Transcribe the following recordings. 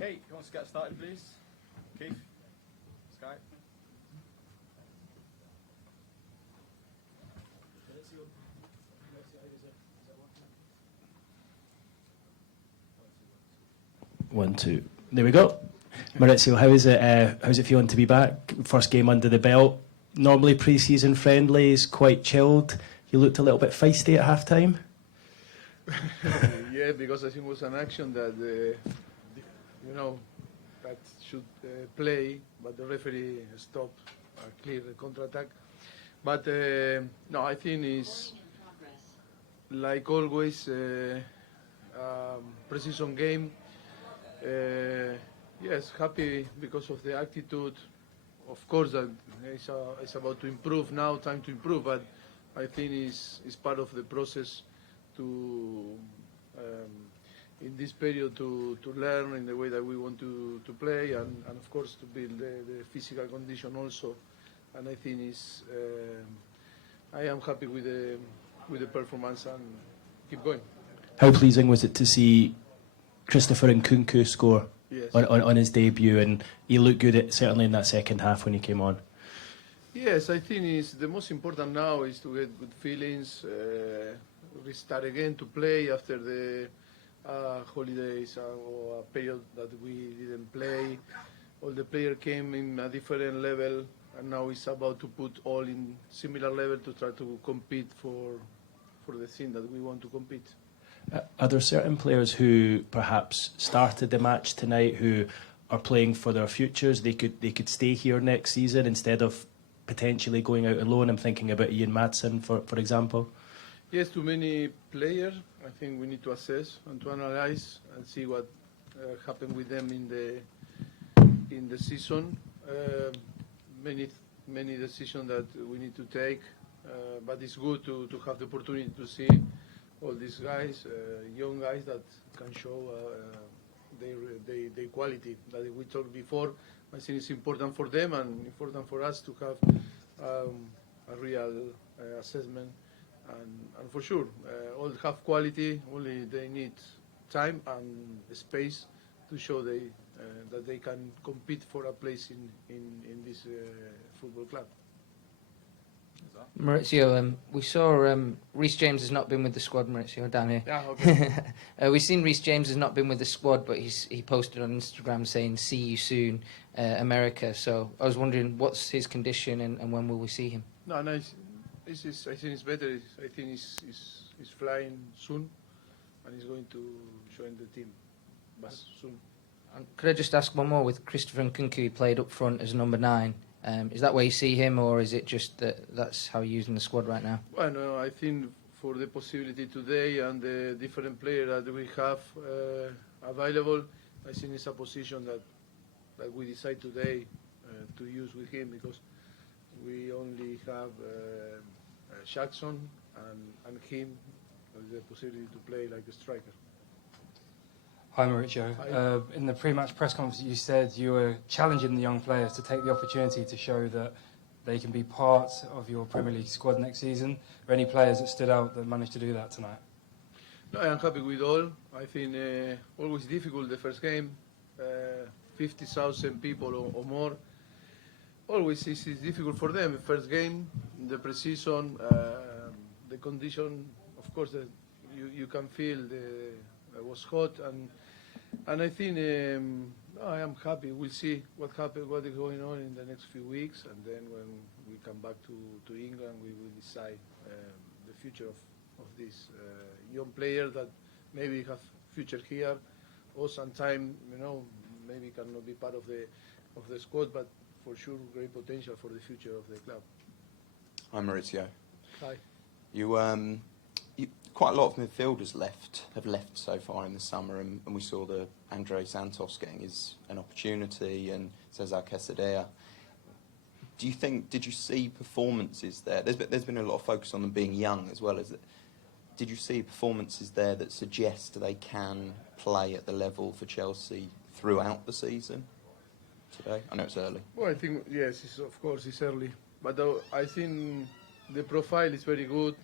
Okay, who wants to get started, please? Keith? Sky? One, two. There we go. Maurizio, how's it feeling to be back? First game under the belt. Normally pre-season friendlies, quite chilled. You looked a little bit feisty at half-time. Yeah, because I think it was an action that, that should play, but the referee stopped a clear counter-attack. But no, I think it's like always pre-season game. Yes, happy because of the attitude. Of course, that it's about to improve now, time to improve, but I think it's part of the process to, in this period, to learn in the way that we want to play, and of course to build the physical condition also. And I think I am happy with the performance and keep going. How pleasing was it to see Christopher Nkunku score? Yes. on his debut, and he looked good certainly in that second half when he came on. Yes, I think the most important now is to get good feelings, restart again to play after the holidays or a period that we didn't play. All the players came in a different level, and now it's about to put all in similar level to try to compete for the thing that we want to compete. Are there certain players who perhaps started the match tonight who are playing for their futures? They could stay here next season instead of potentially going out on loan. I'm thinking about Ian Maatsen, for example. Yes, too many players. I think we need to assess and to analyze and see what happened with them in the season. Many decisions that we need to take, but it's good to have the opportunity to see all these guys, young guys that can show their quality that we talked before. I think it's important for them and important for us to have a real assessment. And for sure, all have quality, only they need time and space to show that they can compete for a place in this football club. Maurizio, we saw Rhys James has not been with the squad. Maurizio, down here. Yeah, okay. We've seen Rhys James has not been with the squad, but he posted on Instagram saying "See you soon, America." So I was wondering, what's his condition and when will we see him? No, I think it's better. I think he's flying soon, and he's going to join the team, but soon. And could I just ask one more? With Christopher Nkunku, he played up front as number 9. Is that where you see him, or is it just that's how you're using the squad right now? Well, no, I think for the possibility today and the different players that we have available, I think it's a position that we decide today to use with him, because we only have Jackson and him with the possibility to play like a striker. Hi Mauricio. Hi. In the pre-match press conference you said you were challenging the young players to take the opportunity to show that they can be part of your Premier League squad next season. Are there any players that stood out that managed to do that tonight? No, I am happy with all. I think always difficult the first game, 50,000 people or more. Always it's difficult for them. First game, the pre-season, the condition, of course, you can feel it was hot, and I think I am happy. We'll see what is going on in the next few weeks, and then when we come back to England, we will decide the future of this young player that maybe have future here, or sometime maybe cannot be part of the squad, but for sure great potential for the future of the club. Hi Mauricio. Hi. You quite a lot of midfielders have left so far in the summer, and we saw the Andre Santos getting an opportunity, and Cesar Quesadilla. Did you see performances there? There's been a lot of focus on them being young as well as that. Did you see performances there that suggest they can play at the level for Chelsea throughout the season today? I know it's early. Well, I think, yes, of course it's early, but I think the profile is very good.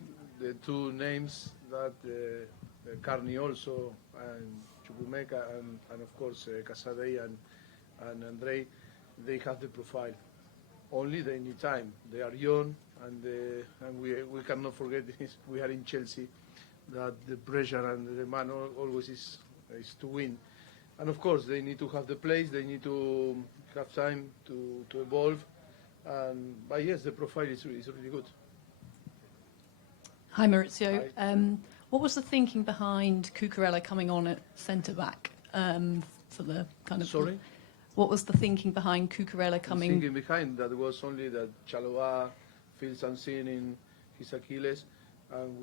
The two names that Carney also and Chukwuemeka and of course Casadei and Andre, they have the profile. Only they need time. They are young, and we cannot forget this. We are in Chelsea, that the pressure and the man always is to win. And of course, they need to have the place. They need to have time to evolve. But yes, the profile is really good. Hi, Maurizio. What was the thinking behind Cucurella coming on at centre back for the kind of? Sorry. What was the thinking behind Cucurella coming? The thinking behind that was only that Chalobah feels unseen in his Achilles, and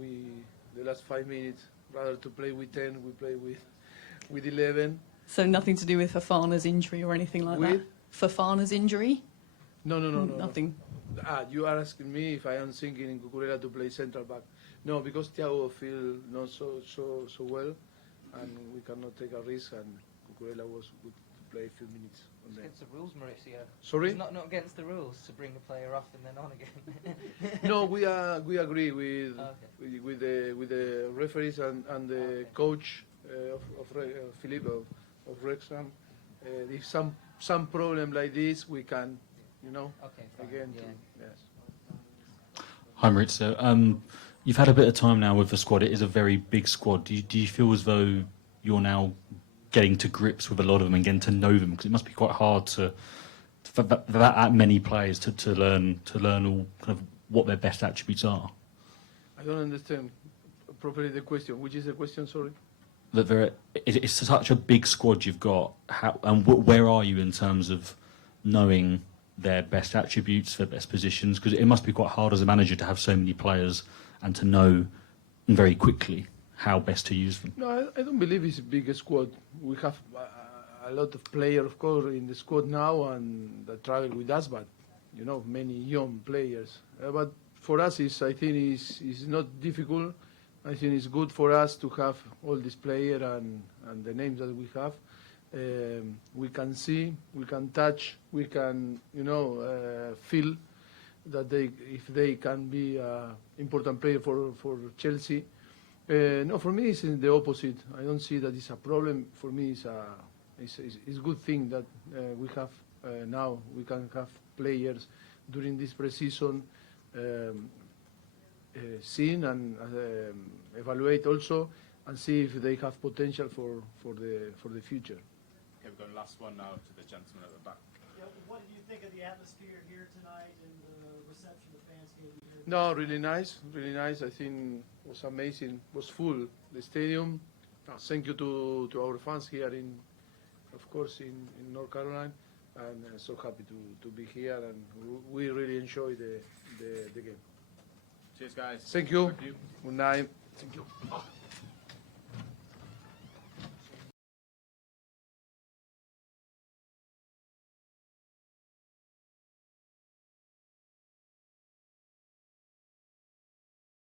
the last 5 minutes, rather to play with 10, we play with 11. So nothing to do with Fofana's injury or anything like that? Fofana's injury? No. Nothing. No. You are asking me if I am thinking in Cucurella to play central back. No, because Thiago feel not so well, and we cannot take a risk, and Cucurella was good to play a few minutes on there. Against the rules, Mauricio. Sorry? It's not against the rules to bring a player off and then on again. No, we agree with the referees and the coach of Philippe of Wrexham. If some problem like this, we can, Okay, fine. again. Yeah. Yes. Hi, Maurizio. You've had a bit of time now with the squad. It is a very big squad. Do you feel as though you're now getting to grips with a lot of them and getting to know them? Because it must be quite hard for that many players to learn all kind of what their best attributes are. I don't understand properly the question. Which is the question? Sorry. That it's such a big squad you've got. Where are you in terms of knowing their best attributes, their best positions? Because it must be quite hard as a manager to have so many players and to know very quickly how best to use them. No, I don't believe it's a big squad. We have a lot of players, of course, in the squad now and that travel with us, but many young players. But for us, I think it's not difficult. I think it's good for us to have all these players and the names that we have. We can see, we can touch, we can, feel that if they can be important player for Chelsea. No, for me it's the opposite. I don't see that it's a problem. For me, it's a good thing that we have now. We can have players during this pre-season seen and evaluate also and see if they have potential for the future. Okay, we've got a last one now to the gentleman at the back. Yeah, what did you think of the atmosphere here tonight and the reception the fans gave you here? No, really nice, really nice. I think it was amazing. It was full, the stadium. Thank you to our fans here of course, in North Carolina. And so happy to be here, and we really enjoy the game. Cheers, guys. Thank you. Thank you. Good night. Thank you.